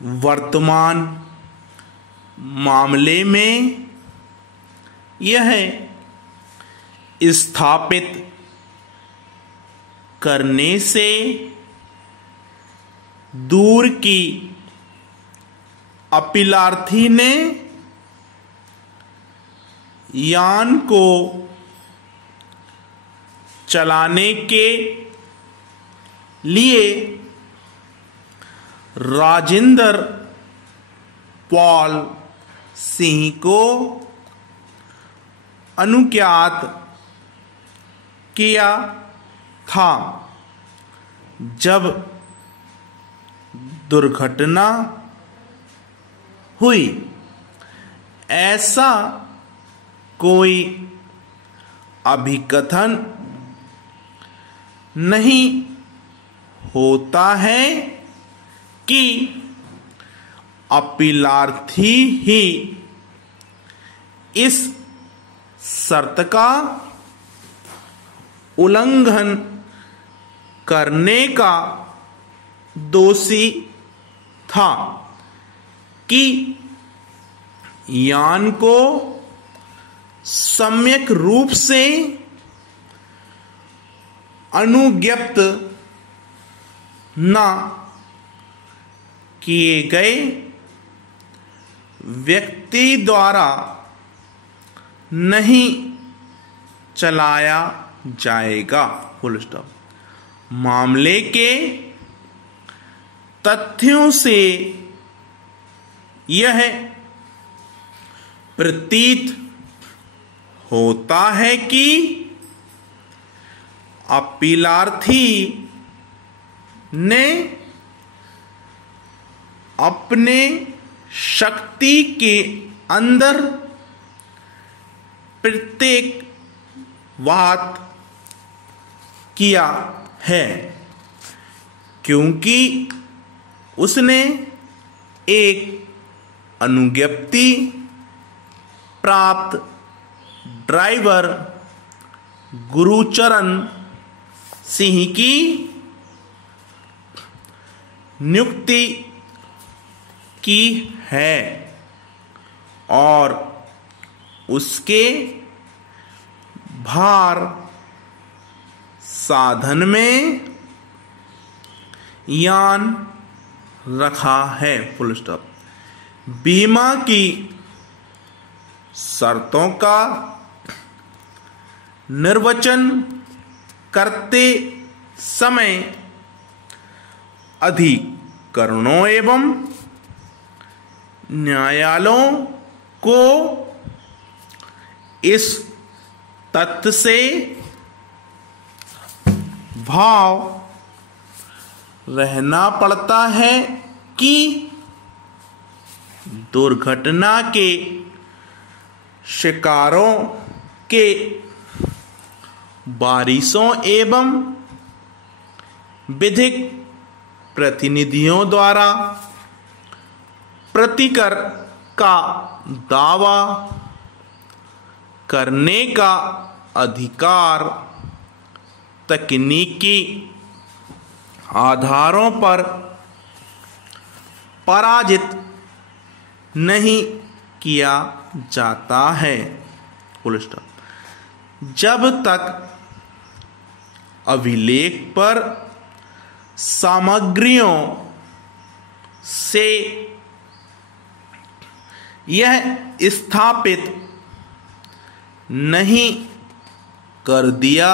वर्तमान मामले में यह स्थापित करने से दूर की अपीलार्थी ने यान को चलाने के लिए राजेंद्र पाल सिंह को अनुज्ञात किया था। जब दुर्घटना हुई, ऐसा कोई अभिकथन नहीं होता है कि अपीलार्थी ही इस शर्त का उल्लंघन करने का दोषी था कि यान को सम्यक रूप से अनुज्ञप्त न किए गए व्यक्ति द्वारा नहीं चलाया जाएगा। Full stop. मामले के तथ्यों से यह प्रतीत होता है कि अपीलार्थी ने अपने शक्ति के अंदर प्रत्येक बात किया है, क्योंकि उसने एक अनुज्ञप्ति प्राप्त ड्राइवर गुरुचरण सिंह की नियुक्ति की है और उसके भार साधन में यान रखा है। Full stop. बीमा की शर्तों का निर्वचन करते समय अधिकरणों एवं न्यायालयों को इस तथ्य से भाव रहना पड़ता है कि दुर्घटना के शिकारों के वारिसों एवं विधिक प्रतिनिधियों द्वारा प्रतिकर का दावा करने का अधिकार तकनीकी आधारों पर पराजित नहीं किया जाता है। Full stop. जब तक अभिलेख पर सामग्रियों से यह स्थापित नहीं कर दिया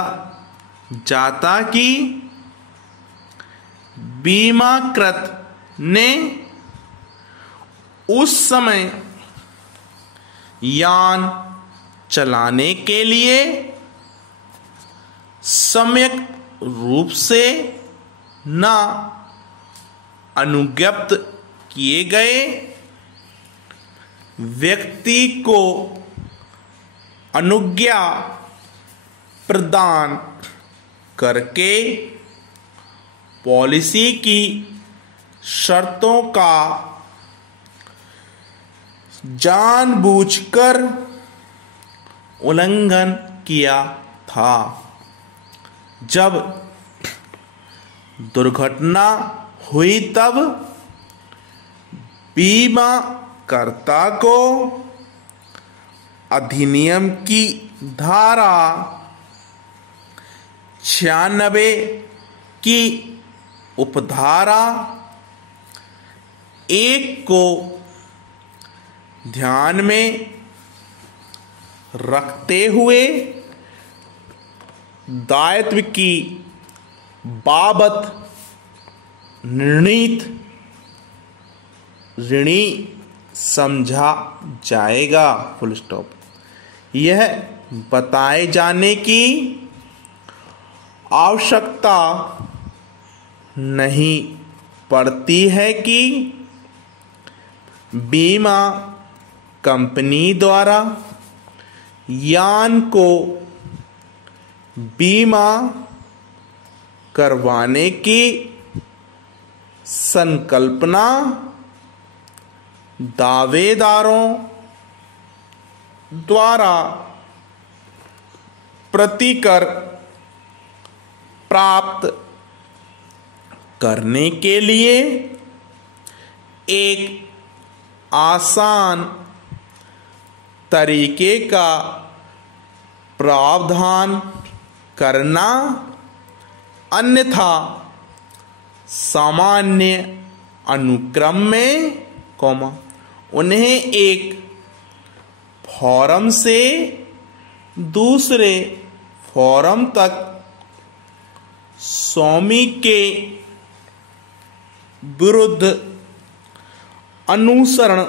जाता कि बीमाकृत ने उस समय यान चलाने के लिए सम्यक रूप से न अनुज्ञप्त किए गए व्यक्ति को अनुज्ञा प्रदान करके पॉलिसी की शर्तों का जानबूझकर उल्लंघन किया था। जब दुर्घटना हुई तब बीमाकर्ता को अधिनियम की धारा 96 की उपधारा 1 को ध्यान में रखते हुए दायित्व की बाबत निर्णीत ऋणी समझा जाएगा। Full stop. यह बताए जाने की आवश्यकता नहीं पड़ती है कि बीमा कंपनी द्वारा यान को बीमा करवाने की संकल्पना दावेदारों द्वारा प्रतिकर प्राप्त करने के लिए एक आसान तरीके का प्रावधान करना, अन्यथा सामान्य अनुक्रम में उन्हें एक फॉरम से दूसरे फॉरम तक स्वामी के विरुद्ध अनुसरण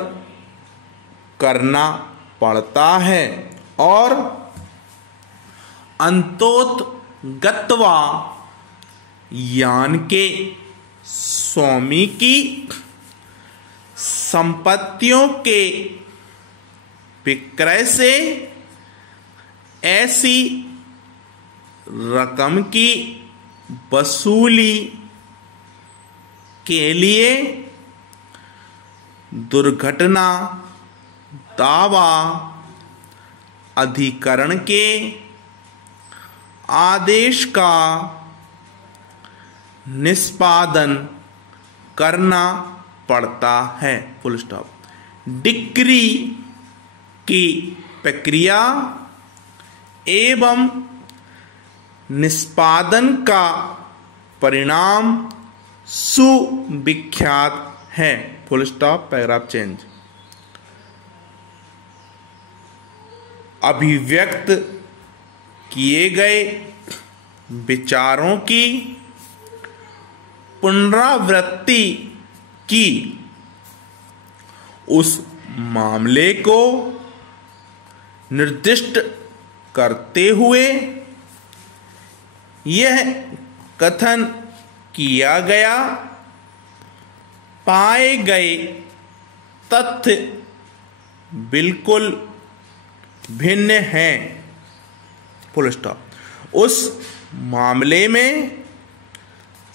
करना पड़ता है और अंतोतगत्वा यान के स्वामी की संपत्तियों के विक्रय से ऐसी रकम की वसूली के लिए दुर्घटना दावा अधिकरण के आदेश का निष्पादन करना पड़ता है। Full stop. डिक्री की प्रक्रिया एवं निष्पादन का परिणाम सुविख्यात है। Full stop. Paragraph change. अभिव्यक्त किए गए विचारों की पुनरावृत्ति की उस मामले को निर्दिष्ट करते हुए यह कथन किया गया, पाए गए तथ्य बिल्कुल भिन्न हैं। Full stop. उस मामले में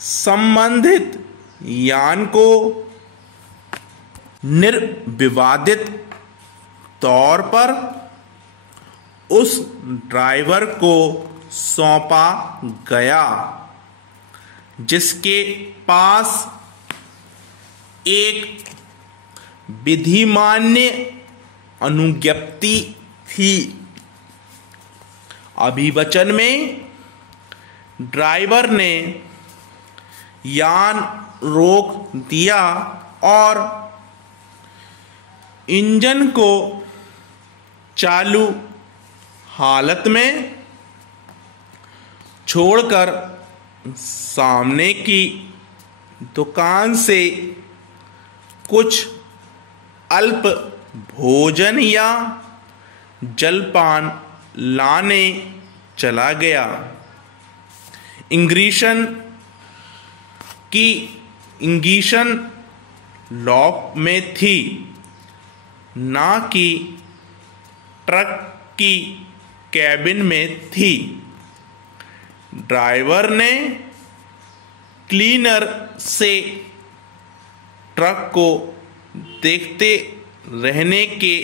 संबंधित यान को निर्विवादित तौर पर उस ड्राइवर को सौंपा गया जिसके पास एक विधिमान्य अनुज्ञप्ति थी। अभिवचन में ड्राइवर ने यान रोक दिया और इंजन को चालू हालत में छोड़कर सामने की दुकान से कुछ अल्प भोजन या जलपान लाने चला गया। इंगिशन लॉक में थी, ना कि ट्रक की कैबिन में थी। ड्राइवर ने क्लीनर से ट्रक को देखते रहने के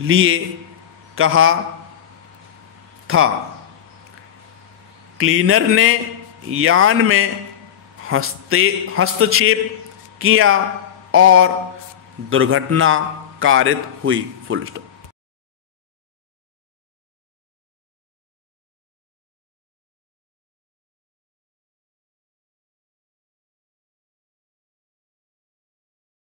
लिए कहा था। क्लीनर ने यान में हस्तक्षेप किया और दुर्घटना कारित हुई। Full stop.